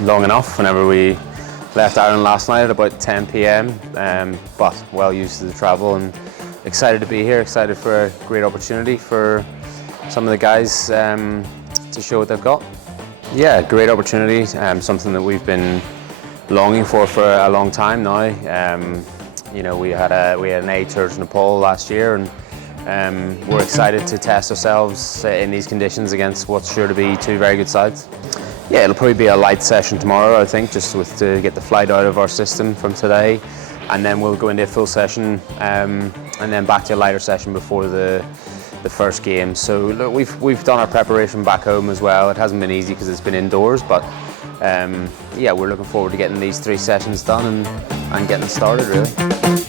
Long enough whenever we left Ireland last night at about 10 p.m. But well used to the travel and excited to be here, excited for a great opportunity for some of the guys to show what they've got. Yeah, great opportunity, something that we've been longing for a long time now. You know, we had an A tour to Nepal last year, and we're excited to test ourselves in these conditions against what's sure to be two very good sides. Yeah, it'll probably be a light session tomorrow, I think, just to get the flight out of our system from today, and then we'll go into a full session, and then back to a lighter session before the first game. So look, we've done our preparation back home as well. It hasn't been easy because it's been indoors, but yeah, we're looking forward to getting these 3 sessions done and getting started really.